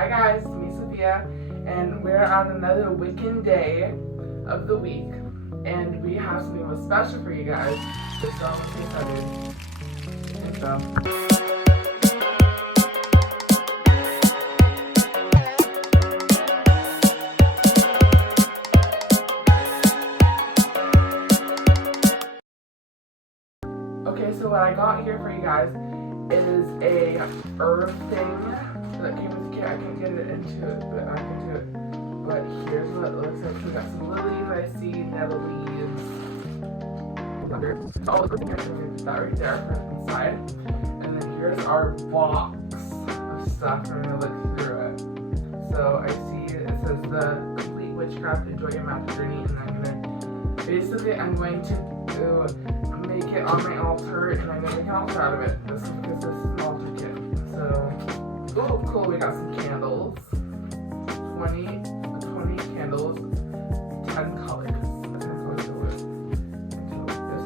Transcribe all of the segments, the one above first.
Hi guys, it's me Sophia, and we're on another Wiccan day of the week, and we have something most special for you guys. So let's get started. Intro. Okay, so what I got here for you guys is a herb thing that came with the kit. I can't get it into it, but I can do it. But here's what it looks like. We got some lilies, I see nettle leaves. Oh, look here. That right there for inside. And then here's our box of stuff. I'm gonna look through it. So I see it says the complete witchcraft, enjoy your magic journey, and I'm going to make it on my altar, and I'm gonna make an altar out of it. This is because this is an altar kit. So, oh, cool. We got some candles. 20 candles, 10 colors.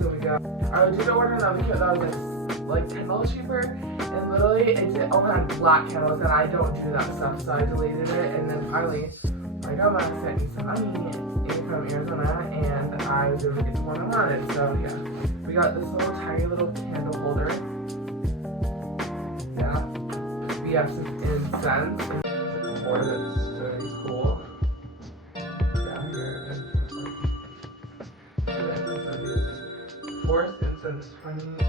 So we got. I did order another kit that was like $10 cheaper, and literally it only had black candles, and I don't do that stuff, so I deleted it. And then finally, my grandma sent me some honey from Arizona, and I was able to get the one I wanted. So yeah. We got this little tiny little candle holder. Yeah. We have some incense. Or that's very cool. Down here. And forced incense 26.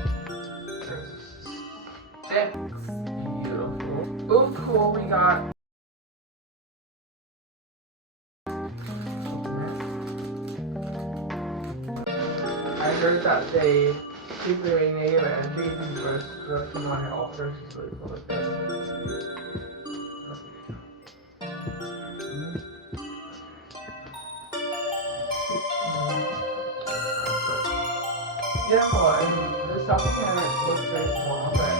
Beautiful. Oh, cool. We got. I heard that they keep their negative energy first from my altar. She's really cool with this. Yeah, and the stuff here looks very small, but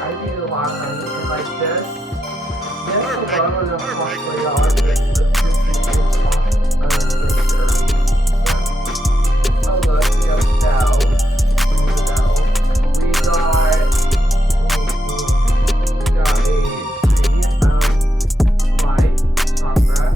I need a lot of money. And like this alone would have cost $40. This oh look, we have bells. We got a tree light chakra.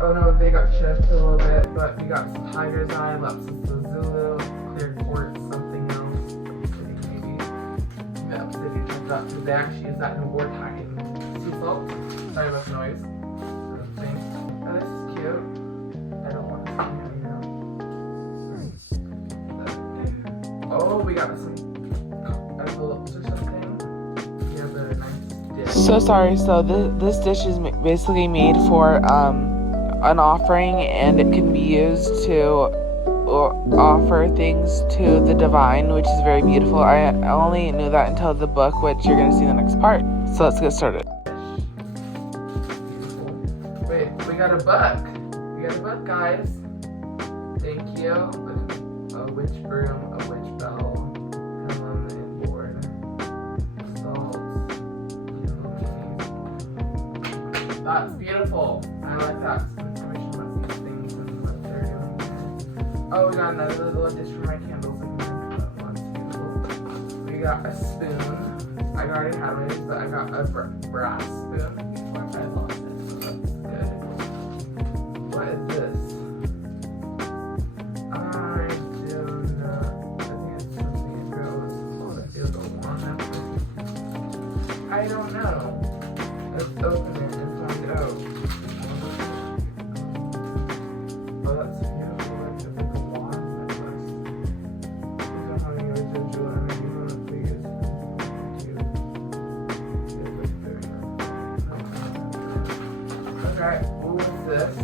Oh no, they got chipped a little bit, but we got some tiger's eye, lapis lazuli, clear quartz, something else. Maybe the obsidian chipped up because they actually use that in wartime. Sea salt. Sorry about the noise. Oh, this is cute. I don't want to see it right now. Oh, we got some envelopes or something. We have a nice dish. So sorry. So this dish is basically made for an offering, and it can be used to offer things to the divine, which is very beautiful. I only knew that until the book, which you're going to see in the next part. So let's get started. Wait, we got a book. We got a book, guys. Thank you. A witch broom, a witch bell, emblem and board, salt. That's beautiful. I like that. Oh, we got another little dish for my candles in here. That's beautiful. We got a spoon. I already had one, but I got a brass spoon before I lost it, so that's good. What is this? I don't know. I think it's something that goes. Oh, it feels a wand. I don't know. Let's open it and find out. Oh, that's beautiful. This.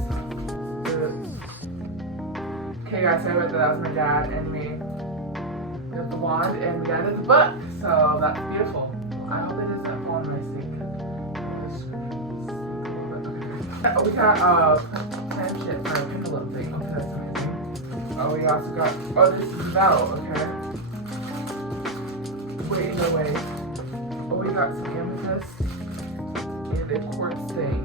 Okay guys, sorry about that. That was my dad and me. Got the wand and we got the book. So that's beautiful. I hope it doesn't fall in my sink. Oh, we got planchette for a pendulum thing. Okay, that's amazing. Oh, we also got. Oh, this is bell. Okay. Wait, no way. Oh, we got some amethyst and a quartz thing.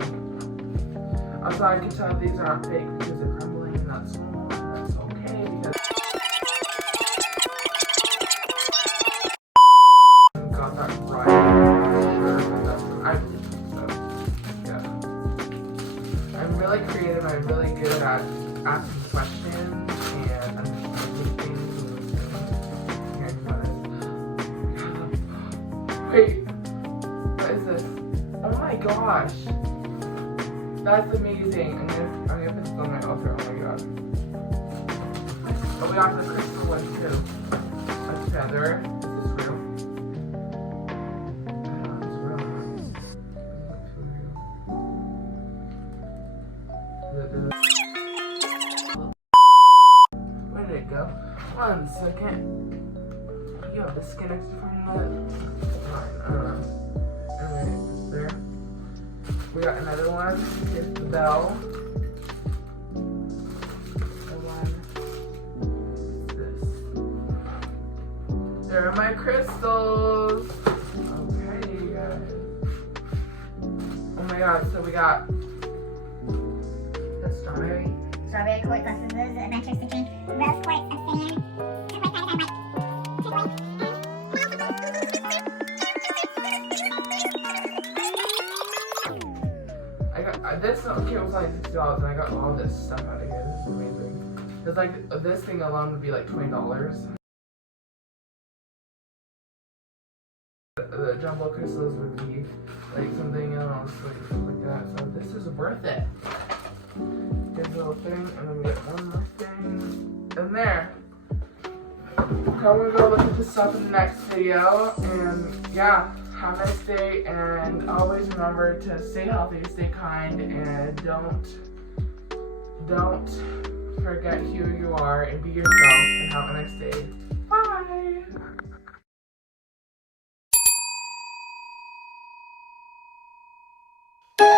Also, I can tell these aren't fake because they're crumbling and that's normal. That's okay because I got that right. I believe so. Yeah. I'm really creative. I'm really good at asking questions and understanding things. Wait, what is this? Oh my gosh. That's amazing. I'm gonna put this on my altar. Oh my god. Oh, we got the crystal one too. A feather. Is this real? I don't know, it's real. Where did it go? 1 second. You have the skin extra from that? Alright, it's there. We got another one. Here's the bell. The one. This. There are my crystals. Okay, you guys. Oh my god, so we got the strawberry quartz essences, adventure stitching, rose quartz, a fan. I got this kit was like $60 and I got all this stuff out of here. This is amazing. Cause like this thing alone would be like $20. The jumbo crystals would be like something else, like that. So this is worth it. Here's a little thing, and then we get one more thing. And there. I'm gonna go look at this stuff in the next video. And yeah, have a nice day. And always remember to stay healthy, stay kind, and don't forget who you are, and be yourself. And have a nice day. Bye.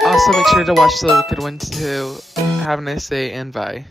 Also, make sure to watch the Wicked one too. Have a nice day and bye.